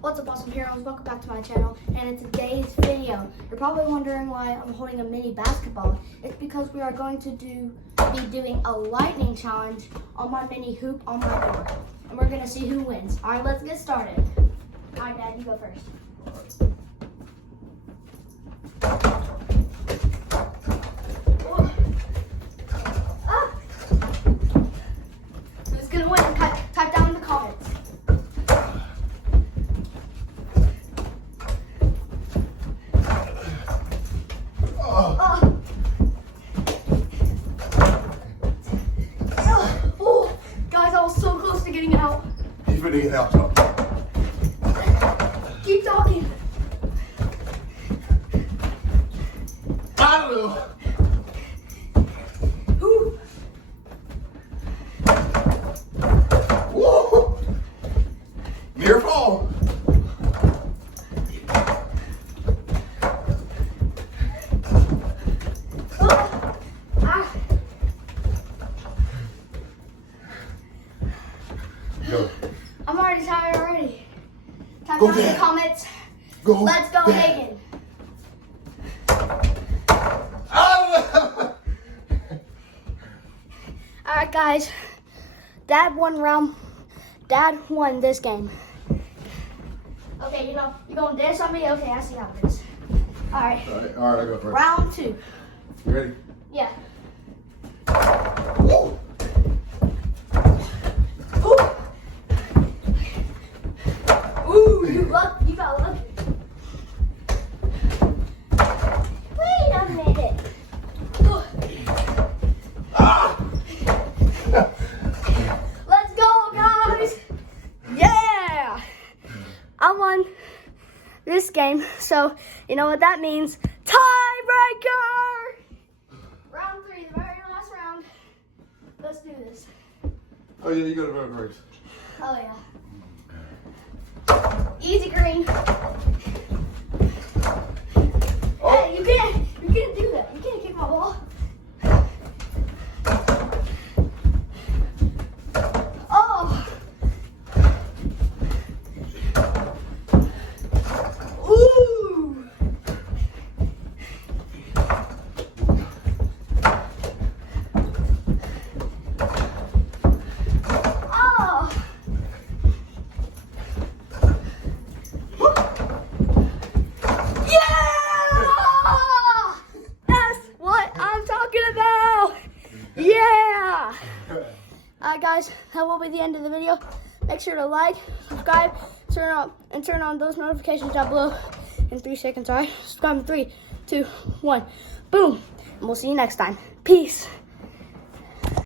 What's up, awesome heroes? Welcome back to my channel. And in today's video, you're probably wondering why I'm holding a mini basketball. It's because we are going to be doing a lightning challenge on my mini hoop on my board. And we're gonna see who wins. All right, let's get started. All right, Dad, you go first. Who's gonna win? Type down in the comments. Oh, guys, I was so close to getting out. He's ready to get out. Keep talking. I don't know. Ooh. Whoa. Near fall. Go. I'm already tired already. Type Go down in the Dad. comments. Go. Let's go, Dad. Hagen. Ah! Alright, guys. Dad won round. Dad won this game. Okay, you're going to dance on me? Okay, I see how it is. Alright. All right, I go first. Round 2. You ready? Yeah. Whoa. Ooh, you got lucky. Wait a minute. Ah! Let's go, guys. Yeah. I won this game, so you know what that means. Tiebreaker. Round 3, the very last round. Let's do this. Oh yeah, you got to vote first. Oh yeah. Easy green. Oh. Hey, you can't do that. You can't kick my ball. Oh. Ooh. Oh. Yeah! That's what I'm talking about. Yeah. Alright, guys, that will be the end of the video. Make sure to like, subscribe, turn on those notifications down below in 3 seconds. Alright, subscribe in 3, 2, 1, boom, and we'll see you next time. Peace.